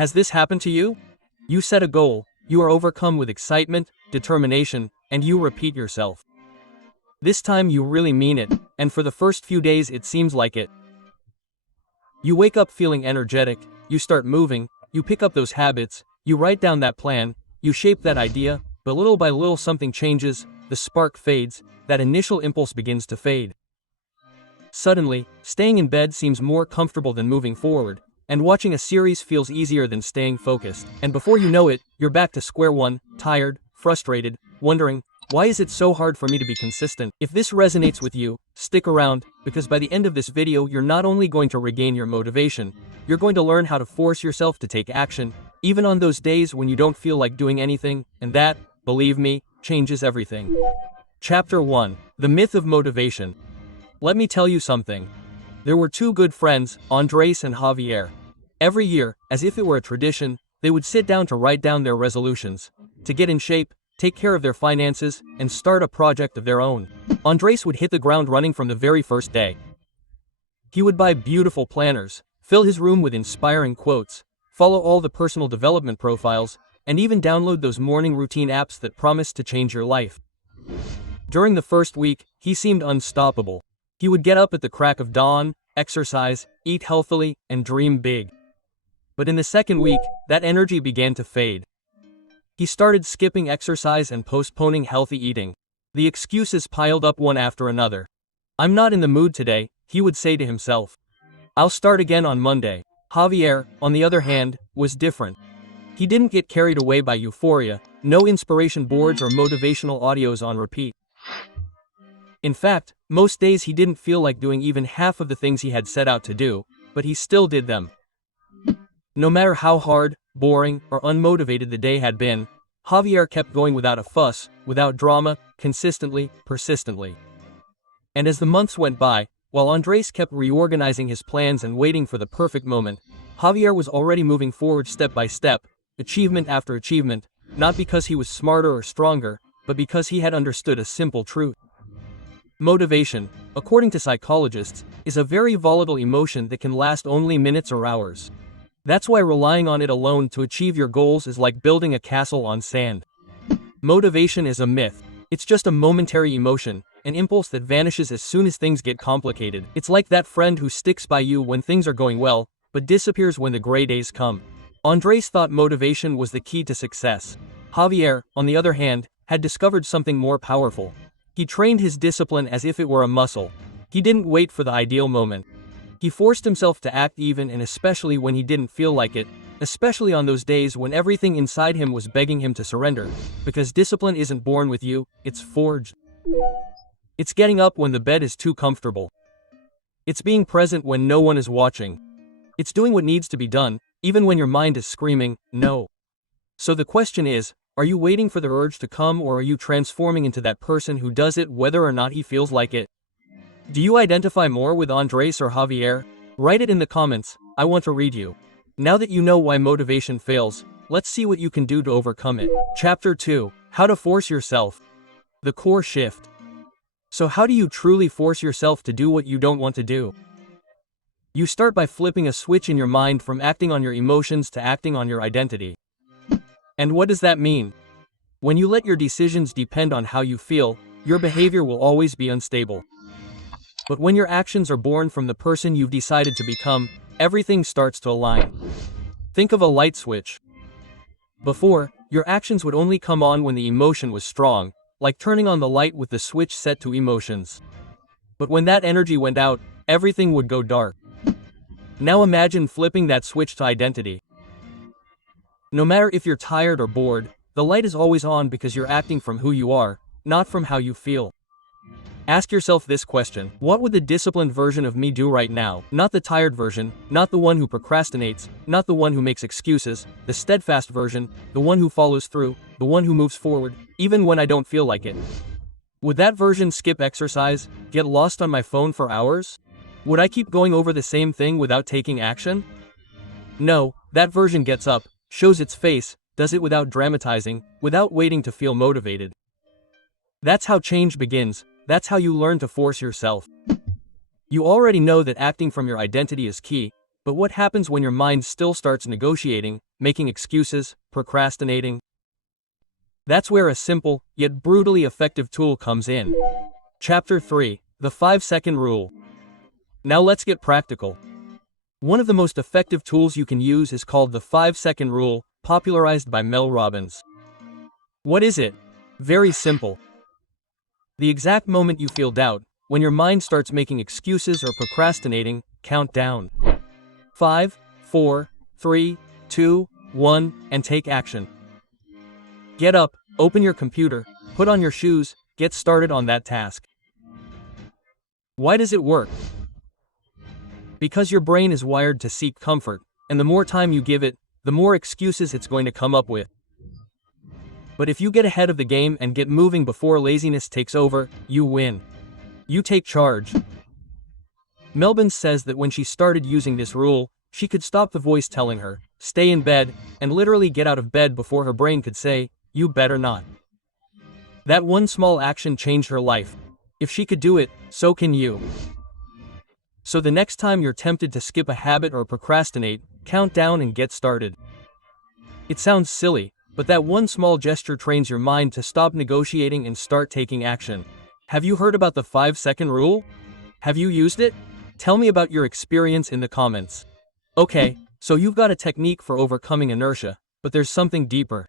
Has this happened to you? You set a goal, you are overcome with excitement, determination, and you repeat yourself. This time you really mean it, and for the first few days it seems like it. You wake up feeling energetic, you start moving, you pick up those habits, you write down that plan, you shape that idea, but little by little something changes, the spark fades, that initial impulse begins to fade. Suddenly, staying in bed seems more comfortable than moving forward, and watching a series feels easier than staying focused. And before you know it, you're back to square one, tired, frustrated, wondering, why is it so hard for me to be consistent? If this resonates with you, stick around, because by the end of this video you're not only going to regain your motivation, you're going to learn how to force yourself to take action, even on those days when you don't feel like doing anything, and that, believe me, changes everything. Chapter 1. The Myth of Motivation. Let me tell you something. There were two good friends, Andres and Javier. Every year, as if it were a tradition, they would sit down to write down their resolutions, to get in shape, take care of their finances, and start a project of their own. Andres would hit the ground running from the very first day. He would buy beautiful planners, fill his room with inspiring quotes, follow all the personal development profiles, and even download those morning routine apps that promise to change your life. During the first week, he seemed unstoppable. He would get up at the crack of dawn, exercise, eat healthily, and dream big. But in the second week, that energy began to fade. He started skipping exercise and postponing healthy eating. The excuses piled up one after another. I'm not in the mood today, he would say to himself. I'll start again on Monday. Javier, on the other hand, was different. He didn't get carried away by euphoria, no inspiration boards or motivational audios on repeat. In fact, most days he didn't feel like doing even half of the things he had set out to do, but he still did them. No matter how hard, boring, or unmotivated the day had been, Javier kept going without a fuss, without drama, consistently, persistently. And as the months went by, while Andres kept reorganizing his plans and waiting for the perfect moment, Javier was already moving forward step by step, achievement after achievement, not because he was smarter or stronger, but because he had understood a simple truth. Motivation, according to psychologists, is a very volatile emotion that can last only minutes or hours. That's why relying on it alone to achieve your goals is like building a castle on sand. Motivation is a myth. It's just a momentary emotion, an impulse that vanishes as soon as things get complicated. It's like that friend who sticks by you when things are going well, but disappears when the gray days come. Andres thought motivation was the key to success. Javier, on the other hand, had discovered something more powerful. He trained his discipline as if it were a muscle. He didn't wait for the ideal moment. He forced himself to act even and especially when he didn't feel like it, especially on those days when everything inside him was begging him to surrender, because discipline isn't born with you, it's forged. It's getting up when the bed is too comfortable. It's being present when no one is watching. It's doing what needs to be done, even when your mind is screaming, no. So the question is, are you waiting for the urge to come or are you transforming into that person who does it whether or not he feels like it? Do you identify more with Andres or Javier? Write it in the comments, I want to read you. Now that you know why motivation fails, let's see what you can do to overcome it. Chapter 2. How to Force Yourself. The Core Shift. So how do you truly force yourself to do what you don't want to do? You start by flipping a switch in your mind from acting on your emotions to acting on your identity. And what does that mean? When you let your decisions depend on how you feel, your behavior will always be unstable. But when your actions are born from the person you've decided to become, everything starts to align. Think of a light switch. Before, your actions would only come on when the emotion was strong, like turning on the light with the switch set to emotions. But when that energy went out, everything would go dark. Now imagine flipping that switch to identity. No matter if you're tired or bored, the light is always on because you're acting from who you are, not from how you feel. Ask yourself this question: what would the disciplined version of me do right now? Not the tired version, not the one who procrastinates, not the one who makes excuses, the steadfast version, the one who follows through, the one who moves forward, even when I don't feel like it. Would that version skip exercise, get lost on my phone for hours? Would I keep going over the same thing without taking action? No, that version gets up, shows its face, does it without dramatizing, without waiting to feel motivated. That's how change begins. That's how you learn to force yourself. You already know that acting from your identity is key, but what happens when your mind still starts negotiating, making excuses, procrastinating? That's where a simple, yet brutally effective tool comes in. Chapter 3, the 5-second rule. Now let's get practical. One of the most effective tools you can use is called the 5-second rule, popularized by Mel Robbins. What is it? Very simple. The exact moment you feel doubt, when your mind starts making excuses or procrastinating, count down. 5, 4, 3, 2, 1, and take action. Get up, open your computer, put on your shoes, get started on that task. Why does it work? Because your brain is wired to seek comfort, and the more time you give it, the more excuses it's going to come up with. But if you get ahead of the game and get moving before laziness takes over, you win. You take charge. Melvin says that when she started using this rule, she could stop the voice telling her, stay in bed, and literally get out of bed before her brain could say, you better not. That one small action changed her life. If she could do it, so can you. So the next time you're tempted to skip a habit or procrastinate, count down and get started. It sounds silly, but that one small gesture trains your mind to stop negotiating and start taking action. Have you heard about the 5-second rule? Have you used it? Tell me about your experience in the comments. Okay, so you've got a technique for overcoming inertia, but there's something deeper.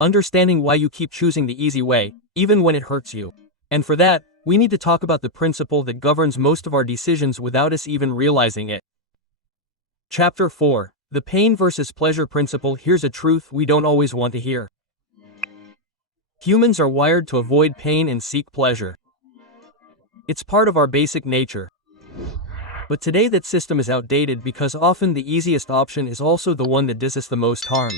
Understanding why you keep choosing the easy way, even when it hurts you. And for that, we need to talk about the principle that governs most of our decisions without us even realizing it. Chapter 4, the pain versus pleasure principle. Here's a truth we don't always want to hear. Humans are wired to avoid pain and seek pleasure. It's part of our basic nature. But today that system is outdated because often the easiest option is also the one that does us the most harm.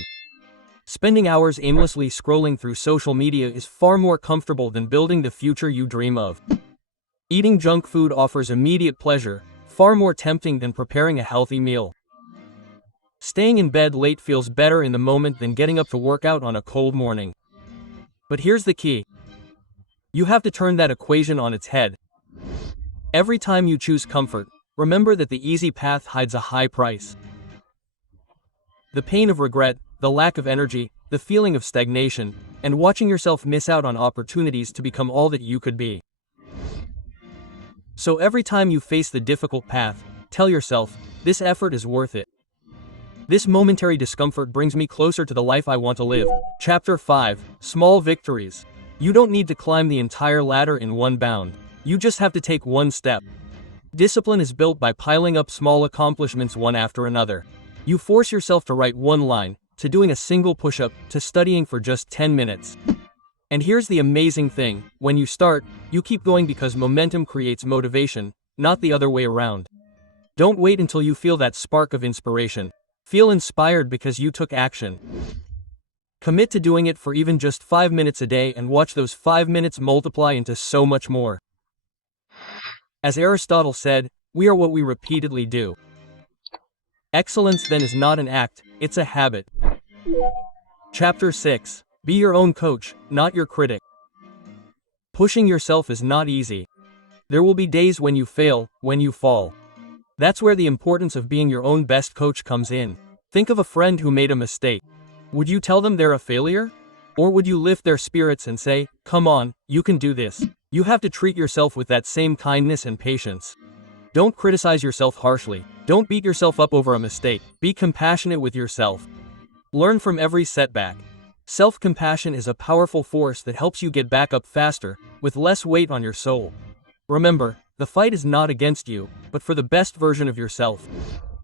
Spending hours aimlessly scrolling through social media is far more comfortable than building the future you dream of. Eating junk food offers immediate pleasure, far more tempting than preparing a healthy meal. Staying in bed late feels better in the moment than getting up to work out on a cold morning. But here's the key. You have to turn that equation on its head. Every time you choose comfort, remember that the easy path hides a high price. The pain of regret, the lack of energy, the feeling of stagnation, and watching yourself miss out on opportunities to become all that you could be. So every time you face the difficult path, tell yourself, this effort is worth it. This momentary discomfort brings me closer to the life I want to live. Chapter 5, Small Victories. You don't need to climb the entire ladder in one bound. You just have to take one step. Discipline is built by piling up small accomplishments one after another. You force yourself to write one line, to doing a single push-up, to studying for just 10 minutes. And here's the amazing thing, when you start, you keep going because momentum creates motivation, not the other way around. Don't wait until you feel that spark of inspiration. Feel inspired because you took action. Commit to doing it for even just 5 minutes a day and watch those 5 minutes multiply into so much more. As Aristotle said, we are what we repeatedly do. Excellence then is not an act, it's a habit. Chapter 6, Be your own coach, not your critic. Pushing yourself is not easy. There will be days when you fail, when you fall. That's where the importance of being your own best coach comes in. Think of a friend who made a mistake. Would you tell them they're a failure? Or would you lift their spirits and say, come on, you can do this? You have to treat yourself with that same kindness and patience. Don't criticize yourself harshly. Don't beat yourself up over a mistake. Be compassionate with yourself. Learn from every setback. Self-compassion is a powerful force that helps you get back up faster, with less weight on your soul. Remember, the fight is not against you, but for the best version of yourself.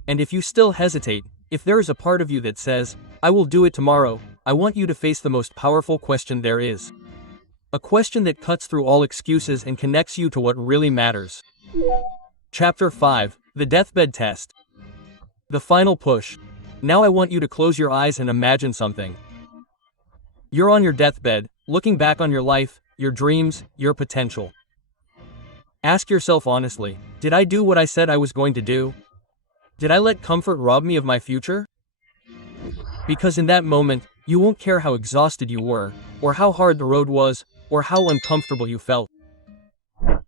And if you still hesitate, if there is a part of you that says, I will do it tomorrow, I want you to face the most powerful question there is. A question that cuts through all excuses and connects you to what really matters. Chapter 5, The Deathbed Test. The final push. Now I want you to close your eyes and imagine something. You're on your deathbed, looking back on your life, your dreams, your potential. Ask yourself honestly, did I do what I said I was going to do? Did I let comfort rob me of my future? Because in that moment, you won't care how exhausted you were, or how hard the road was, or how uncomfortable you felt.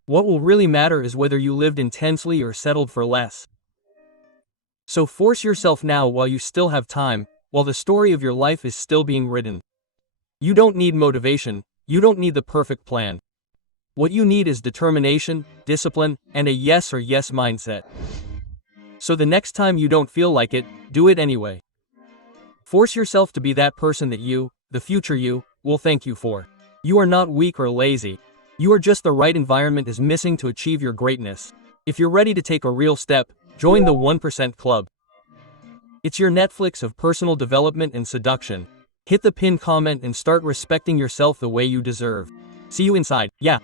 What will really matter is whether you lived intensely or settled for less. So force yourself now while you still have time, while the story of your life is still being written. You don't need motivation, you don't need the perfect plan. What you need is determination, discipline, and a yes or yes mindset. So the next time you don't feel like it, do it anyway. Force yourself to be that person that you, the future you, will thank you for. You are not weak or lazy. You are just the right environment is missing to achieve your greatness. If you're ready to take a real step, join the 1% Club. It's your Netflix of personal development and seduction. Hit the pinned comment and start respecting yourself the way you deserve. See you inside, yeah.